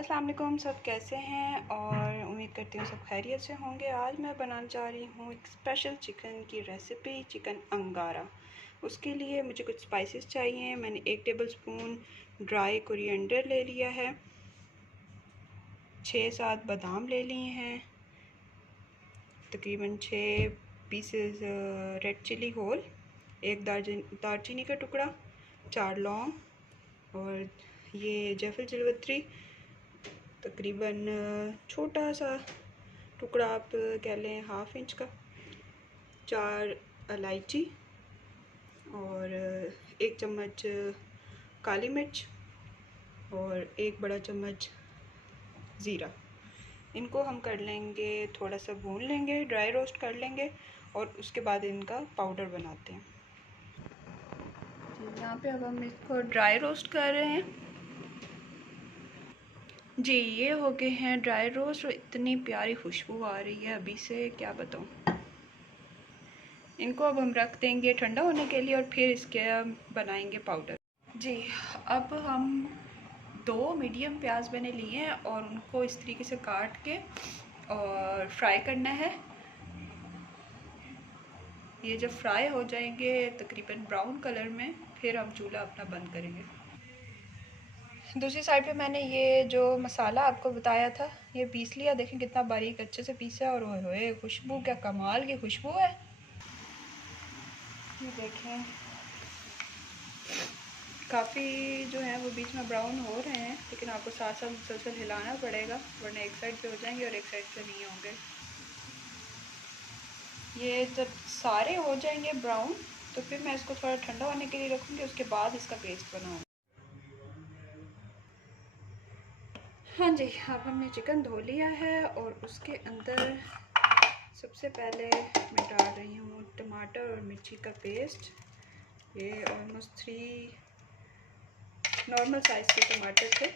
अस्सलाम वालेकुम, सब कैसे हैं? और उम्मीद करती हूँ सब खैरियत से होंगे। आज मैं बनाने जा रही हूँ एक स्पेशल चिकन की रेसिपी, चिकन अंगारा। उसके लिए मुझे कुछ स्पाइसेस चाहिए। मैंने 1 टेबलस्पून ड्राई कोरिएंडर ले लिया है, 6-7 बादाम ले लिए हैं, तकरीबन 6 पीसेस रेड चिली होल, 1 दालचीनी का टुकड़ा, 4 लौंग और ये जायफल जवित्री तकरीबन छोटा सा टुकड़ा आप कह लें 1/2 इंच का, 4 इलायची और 1 चम्मच काली मिर्च और 1 बड़ा चम्मच ज़ीरा। इनको हम कर लेंगे, थोड़ा सा भून लेंगे, ड्राई रोस्ट कर लेंगे और उसके बाद इनका पाउडर बनाते हैं। यहाँ पे अब हम इसको ड्राई रोस्ट कर रहे हैं। जी, ये हो गए हैं ड्राई रोस्ट और इतनी प्यारी खुशबू आ रही है अभी से, क्या बताऊँ। इनको अब हम रख देंगे ठंडा होने के लिए और फिर इसके बनाएंगे पाउडर। जी, अब हम 2 मीडियम प्याज मैंने लिए हैं और उनको इस तरीके से काट के और फ्राई करना है। ये जब फ्राई हो जाएंगे तकरीबन ब्राउन कलर में, फिर हम चूल्हा अपना बंद करेंगे। दूसरी साइड पे मैंने ये जो मसाला आपको बताया था ये पीस लिया। देखें कितना बारीक अच्छे से पीसा है और ओए होए खुशबू, क्या कमाल की खुशबू है। ये देखें काफ़ी जो है वो बीच में ब्राउन हो रहे हैं, लेकिन आपको साथ साथ मुसलसल हिलाना पड़ेगा वरना एक साइड पे हो जाएंगे और एक साइड पे नहीं होंगे। ये जब सारे हो जाएंगे ब्राउन तो फिर मैं इसको थोड़ा ठंडा होने के लिए रखूँगी, उसके बाद इसका पेस्ट बनाऊँगी। हाँ जी, अब हमने चिकन धो लिया है और उसके अंदर सबसे पहले मैं डाल रही हूँ टमाटर और मिर्ची का पेस्ट। ये ऑलमोस्ट 3 नॉर्मल साइज़ के टमाटर थे।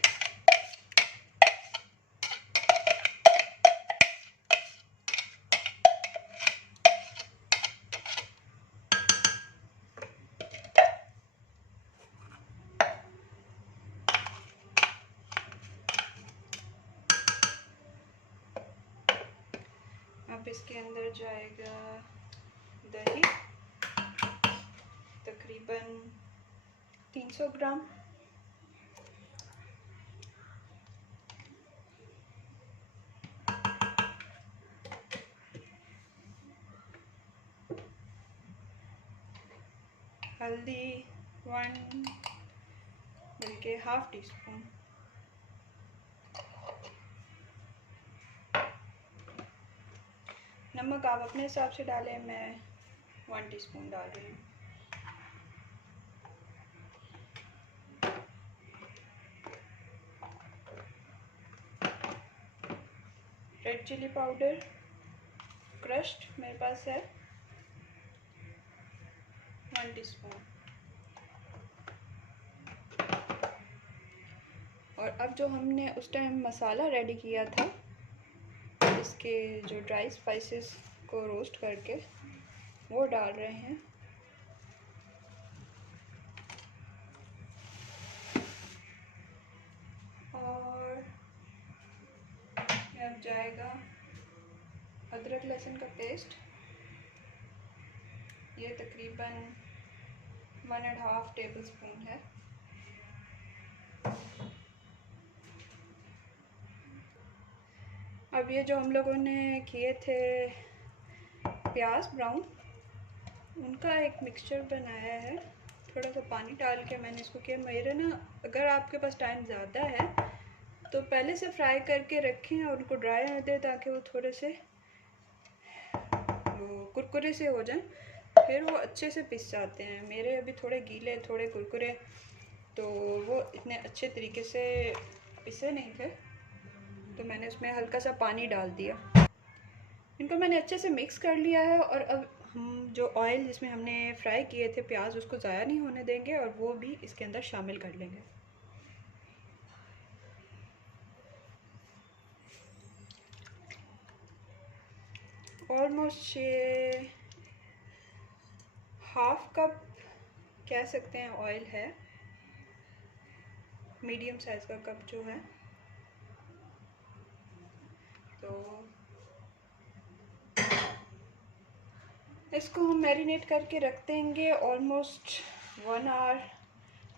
अब इसके अंदर जाएगा दही, तकरीबन 300 ग्राम, हल्दी 1 बल्कि ½ टीस्पून, नमक आप अपने हिसाब से डालें, मैं 1 टीस्पून डाल रही हूँ। रेड चिली पाउडर क्रश्ड मेरे पास है 1 टीस्पून। और अब जो हमने उस टाइम मसाला रेडी किया था, इसके जो ड्राई स्पाइसेस को रोस्ट करके वो डाल रहे हैं। और अब जाएगा अदरक लहसुन का पेस्ट, ये तकरीबन 1.5 टेबलस्पून है। अब ये जो हम लोगों ने किए थे प्याज ब्राउन, उनका एक मिक्सचर बनाया है। थोड़ा सा पानी डाल के मैंने इसको किया। मेरे ना, अगर आपके पास टाइम ज़्यादा है तो पहले से फ्राई करके रखें और उनको ड्राई होने दें ताकि वो थोड़े से वो कुरकुरे से हो जाएं, फिर वो अच्छे से पिस जाते हैं। मेरे अभी थोड़े गीले थोड़े कुरकुरे, तो वो इतने अच्छे तरीके से पिसे नहीं थे, तो मैंने उसमें हल्का सा पानी डाल दिया। इनको मैंने अच्छे से मिक्स कर लिया है और अब हम जो ऑयल जिसमें हमने फ्राई किए थे प्याज, उसको ज़ाया नहीं होने देंगे और वो भी इसके अंदर शामिल कर लेंगे। ऑलमोस्ट ये ½ कप कह सकते हैं ऑयल है, मीडियम साइज़ का कप जो है। तो इसको हम मैरिनेट करके रख देंगे ऑलमोस्ट 1 आवर।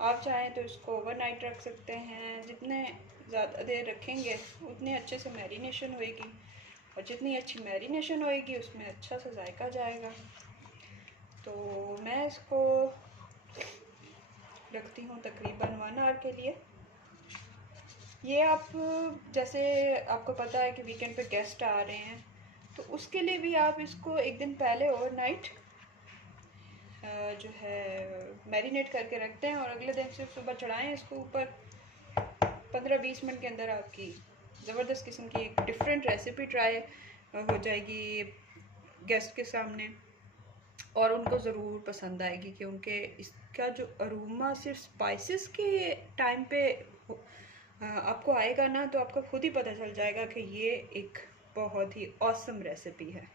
आप चाहें तो इसको ओवरनाइट रख सकते हैं। जितने ज़्यादा देर रखेंगे उतनी अच्छे से मैरिनेशन होएगी, और जितनी अच्छी मैरिनेशन होएगी उसमें अच्छा सा जायका जाएगा। तो मैं इसको रखती हूँ तकरीबन 1 आवर के लिए। ये आप जैसे आपको पता है कि वीकेंड पे गेस्ट आ रहे हैं, तो उसके लिए भी आप इसको एक दिन पहले ओवरनाइट जो है मैरिनेट करके रखते हैं, और अगले दिन सिर्फ सुबह चढ़ाएं इसको ऊपर। 15-20 मिनट के अंदर आपकी ज़बरदस्त किस्म की एक डिफरेंट रेसिपी ट्राई हो जाएगी गेस्ट के सामने, और उनको ज़रूर पसंद आएगी, क्योंकि इसका जो अरोमा सिर्फ स्पाइसेस के टाइम पे आपको आएगा ना, तो आपको खुद ही पता चल जाएगा कि ये एक बहुत ही ऑसम रेसिपी है।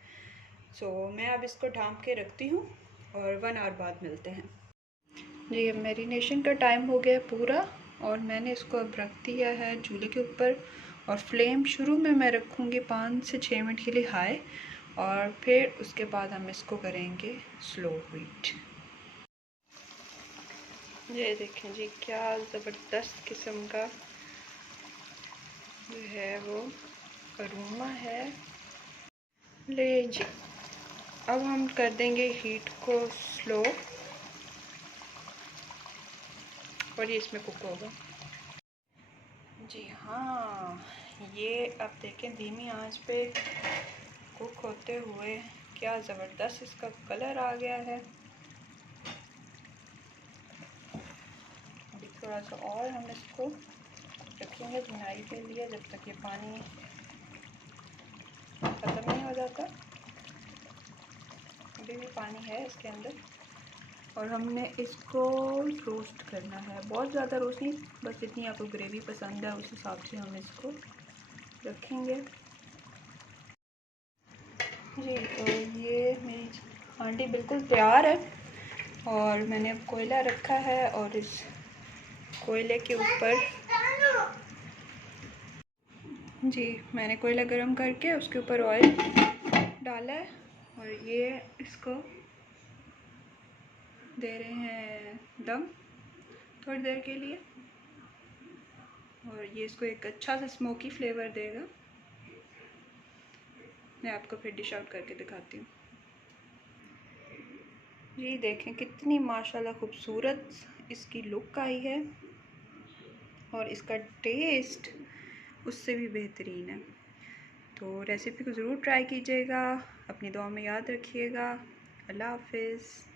सो मैं अब इसको ढाँप के रखती हूँ और 1 आवर बाद मिलते हैं। जी, अब मैरिनेशन का टाइम हो गया पूरा, और मैंने इसको अब रख दिया है चूल्हे के ऊपर, और फ्लेम शुरू में मैं रखूँगी 5 से 6 मिनट के लिए हाई, और फिर उसके बाद हम इसको करेंगे स्लो हीट। ये देखें जी, क्या ज़बरदस्त किस्म का जो है वो अरोमा है। ले जी, अब हम कर देंगे हीट को स्लो, और ये इसमें कुक होगा। जी हाँ, ये अब देखें धीमी आंच पे कुक होते हुए क्या ज़बरदस्त इसका कलर आ गया है। अभी थोड़ा सा और हम इसको रखेंगे भुनाई के लिए, जब तक ये पानी ख़त्म नहीं हो जाता। अभी भी पानी है इसके अंदर, और हमने इसको रोस्ट करना है। बहुत ज़्यादा रोस्ट नहीं, बस जितनी आपको ग्रेवी पसंद है उस हिसाब से हम इसको रखेंगे। जी, तो ये मेरी हांडी बिल्कुल तैयार है, और मैंने अब कोयला रखा है, और इस कोयले के ऊपर जी मैंने कोयला गरम करके उसके ऊपर ऑयल डाला है, और ये इसको दे रहे हैं दम थोड़ी देर के लिए, और ये इसको एक अच्छा सा स्मोकी फ्लेवर देगा। मैं आपको फिर डिश आउट करके दिखाती हूँ। जी देखें कितनी माशाल्लाह खूबसूरत इसकी लुक आई है, और इसका टेस्ट उससे भी बेहतरीन है। तो रेसिपी को ज़रूर ट्राई कीजिएगा, अपनी दुआ में याद रखिएगा। अल्लाह हाफ़िज़।